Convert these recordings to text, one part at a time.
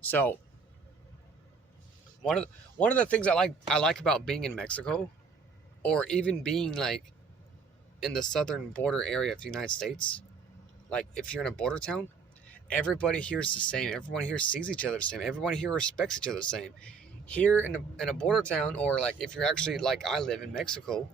So one of the, one of the things I like about being in Mexico, or even being like in the southern border area of the United States, like if you're in a border town, everybody here is the same. Everyone here sees each other the same. Everyone here respects each other the same. Here in a border town, or like if you're actually like I live in Mexico,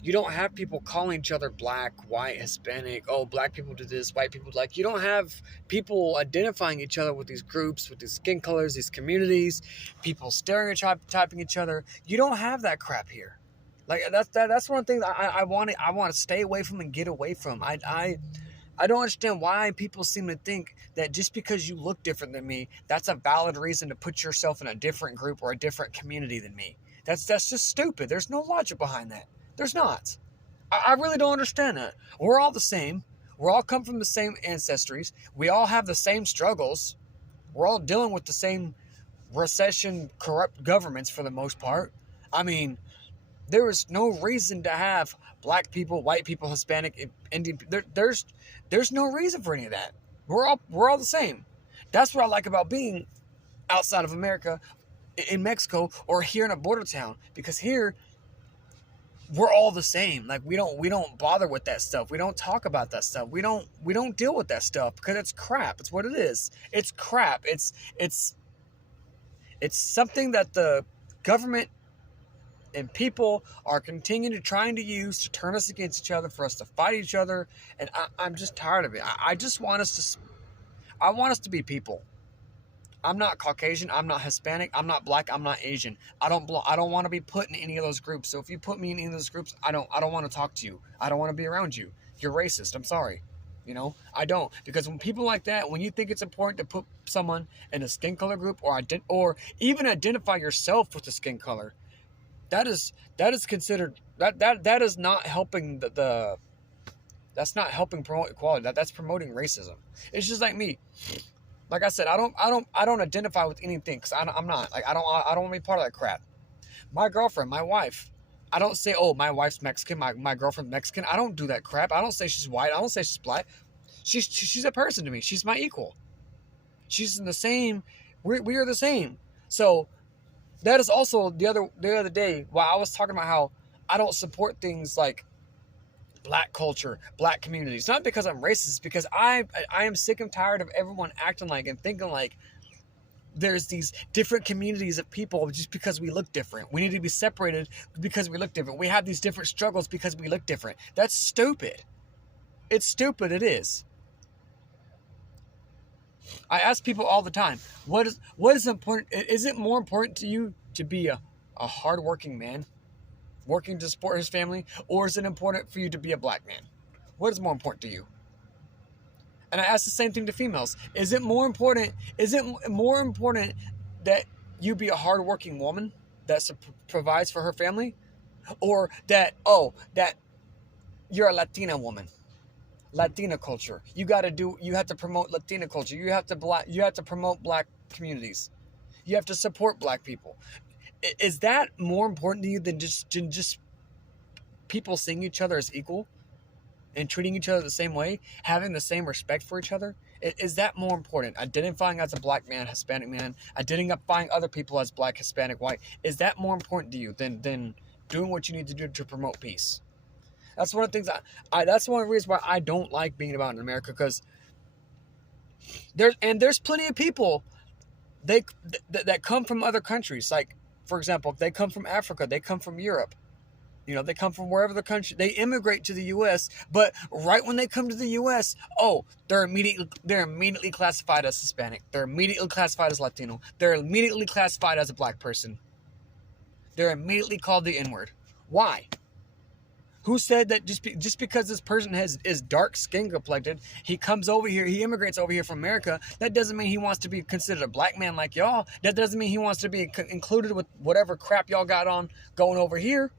you don't have people calling each other black, white, Hispanic. Oh, black people do this, white people like. You don't have people identifying each other with these groups, with these skin colors, these communities, people stereotyping each other. You don't have that crap here. Like that's one thing that I want to stay away from and get away from. I don't understand why people seem to think that just because you look different than me, that's a valid reason to put yourself in a different group or a different community than me. That's just stupid. There's no logic behind that. There's not. I really don't understand that. We're all the same. We're all come from the same ancestries. We all have the same struggles. We're all dealing with the same recession, corrupt governments for the most part. I mean, there is no reason to have black people, white people, Hispanic, Indian. There's no reason for any of that. We're all the same. That's what I like about being outside of America, in Mexico, or here in a border town, because here we're all the same. Like we don't bother with that stuff. We don't talk about that stuff. We don't deal with that stuff because it's crap. It's what it is. It's crap. It's something that the government and people are continuing to trying to use to turn us against each other, for us to fight each other, and I'm just tired of it. I just want us to. I want us to be people. I'm not Caucasian. I'm not Hispanic. I'm not black. I'm not Asian. I don't want to be put in any of those groups. So if you put me in any of those groups, I don't want to talk to you. I don't want to be around you. You're racist. I'm sorry. I don't, because when people like that, when you think it's important to put someone in a skin color group, or even identify yourself with the skin color, that is considered that is not helping that's not helping promote equality. That's promoting racism. It's just like me. Like I said, I don't identify with anything, because I'm not like I don't want to be part of that crap. My girlfriend, my wife, I don't say, oh, my wife's Mexican, my girlfriend's Mexican. I don't do that crap. I don't say she's white. I don't say she's black. She's a person to me. She's my equal. She's in the same. We are the same. So that is also the other day while I was talking about how I don't support things like black culture, black communities. Not because I'm racist, because I am sick and tired of everyone acting like and thinking like there's these different communities of people just because we look different. We need to be separated because we look different. We have these different struggles because we look different. That's stupid. It's stupid. It is. I ask people all the time, what is important? Is it more important to you to be a hardworking man, working to support his family, or is it important for you to be a black man? What is more important to you? And I ask the same thing to females. Is it more important that you be a hardworking woman that provides for her family, or that you're a Latina woman? Latina culture. You have to promote Latina culture. You have to promote black communities. You have to support black people. Is that more important to you than just people seeing each other as equal and treating each other the same way, having the same respect for each other? Is that more important? Identifying as a black man, Hispanic man, identifying other people as black, Hispanic, white, is that more important to you than doing what you need to do to promote peace? That's one of the things that's one of the reasons why I don't like being about in America, because there's plenty of people that come from other countries. Like, for example, they come from Africa, they come from Europe, they come from wherever the country, they immigrate to the U.S., but right when they come to the U.S., they're immediately classified as Hispanic, they're immediately classified as Latino, they're immediately classified as a black person, they're immediately called the N-word. Why? Who said that just because this person is dark skin complected, he comes over here, he immigrates over here from America, that doesn't mean he wants to be considered a black man like y'all. That doesn't mean he wants to be included with whatever crap y'all got on going over here.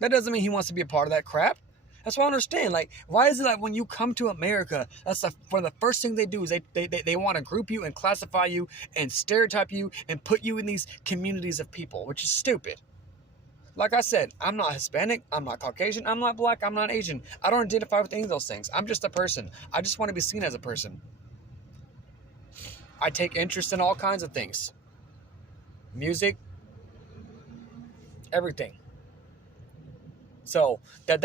That doesn't mean he wants to be a part of that crap. That's what I understand. Like, why is it like when you come to America, that's one of the first thing they do is they want to group you and classify you and stereotype you and put you in these communities of people, which is stupid. Like I said, I'm not Hispanic, I'm not Caucasian, I'm not black, I'm not Asian. I don't identify with any of those things. I'm just a person. I just want to be seen as a person. I take interest in all kinds of things. Music, everything. So that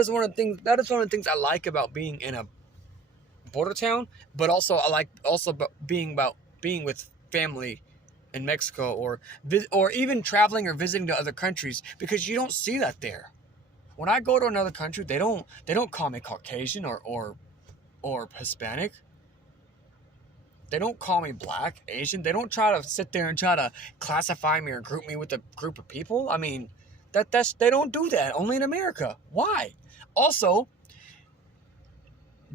is one of the things I like about being in a border town, but also I like also being with family in Mexico, or even traveling or visiting to other countries, because you don't see that there. When I go to another country, they don't call me Caucasian or Hispanic. They don't call me black, Asian. They don't try to sit there and try to classify me or group me with a group of people. I mean, they don't do that. Only in America. Why? Also,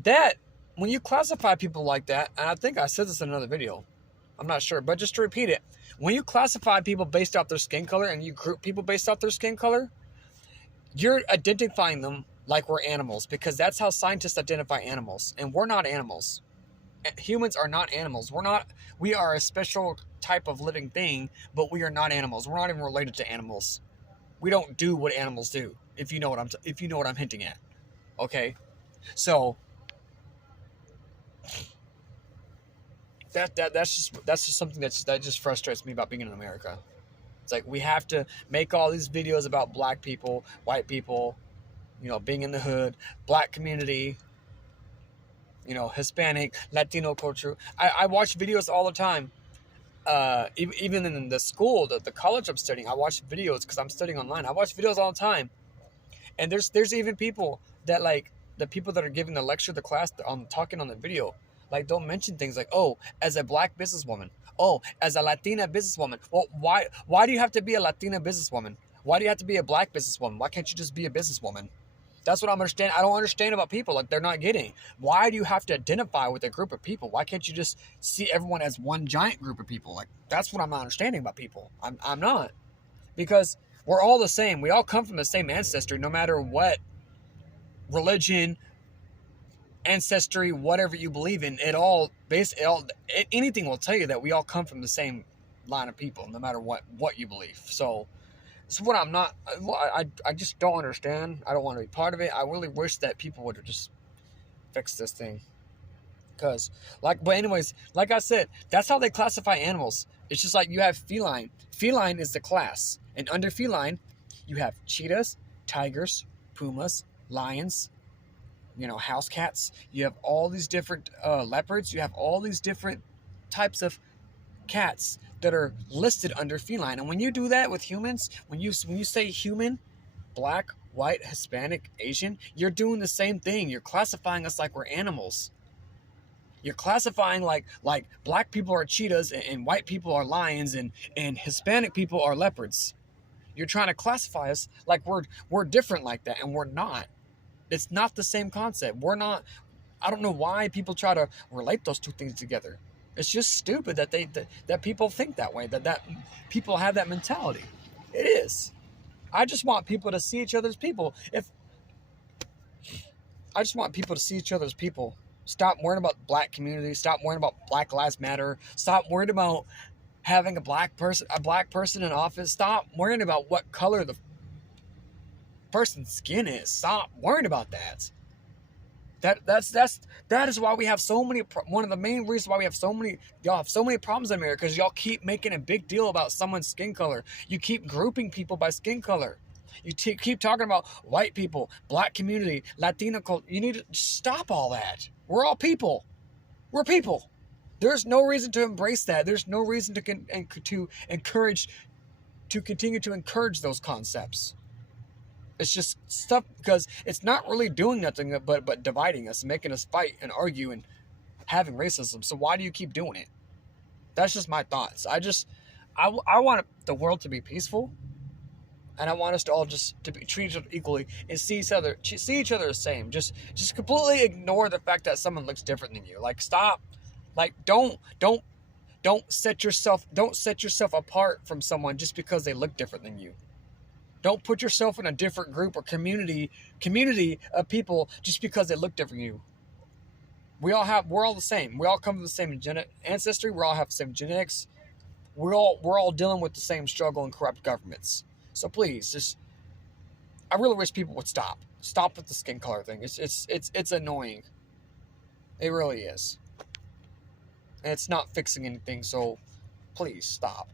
that when you classify people like that, and I think I said this in another video, I'm not sure, but just to repeat it, when you classify people based off their skin color and you group people based off their skin color, you're identifying them like we're animals, because that's how scientists identify animals, and we're not animals. Humans are not animals. We are a special type of living thing, but we are not animals. We're not even related to animals. We don't do what animals do, if you know what I'm hinting at. Okay? So that's just something that just frustrates me about being in America. It's like we have to make all these videos about black people, white people, being in the hood, black community, Hispanic, Latino culture. I watch videos all the time. Even in the school, the college I'm studying, I watch videos because I'm studying online. I watch videos all the time, and there's even people that, like, the people that are giving the lecture, the class, on talking on the video, like, don't mention things like, oh, as a black businesswoman, oh, as a Latina businesswoman. Well, why do you have to be a Latina businesswoman? Why do you have to be a black businesswoman? Why can't you just be a businesswoman? That's what I don't understand about people. Like, they're not getting. Why do you have to identify with a group of people? Why can't you just see everyone as one giant group of people? Like, that's what I'm not understanding about people. I'm not. Because we're all the same. We all come from the same ancestry, no matter what religion, ancestry, whatever you believe in. Anything will tell you that we all come from the same line of people, no matter what you believe. So what I'm not, I just don't understand. I don't want to be part of it. I really wish that people would just fix this thing. But anyways, like I said, that's how they classify animals. It's just like you have feline. Feline is the class. And under feline, you have cheetahs, tigers, pumas, lions, house cats. You have all these different leopards. You have all these different types of cats that are listed under feline. And when you do that with humans, when you say human, black, white, Hispanic, Asian, you're doing the same thing. You're classifying us like we're animals. You're classifying like black people are cheetahs and white people are lions and Hispanic people are leopards. You're trying to classify us like we're different like that, and we're not. It's not the same concept. We're not. I don't know why people try to relate those two things together. It's just stupid that people think that way, that people have that mentality. It is. I just want people to see each other as people. I just want people to see each other as people. Stop worrying about black community. Stop worrying about Black Lives Matter. Stop worrying about having a black person in office. Stop worrying about what color the person's skin is. Stop worrying about that. That is why we have so many. One of the main reasons why y'all have so many problems in America, because y'all keep making a big deal about someone's skin color. You keep grouping people by skin color. You keep talking about white people, black community, Latino culture. You need to stop all that. We're all people. We're people. There's no reason to embrace that. There's no reason to continue to encourage those concepts. It's just stuff, because it's not really doing nothing but dividing us, making us fight and argue and having racism. So why do you keep doing it? That's just my thoughts. I want the world to be peaceful, and I want us to all just to be treated equally and see each other the same. Just completely ignore the fact that someone looks different than you. Like, stop. Like, don't set yourself apart from someone just because they look different than you. Don't put yourself in a different group or community of people just because they look different than you. We're all the same. We all come from the same ancestry. We all have the same genetics. We're all dealing with the same struggle and corrupt governments. So please, I really wish people would stop. Stop with the skin color thing. It's annoying. It really is. and it's not fixing anything. So please stop.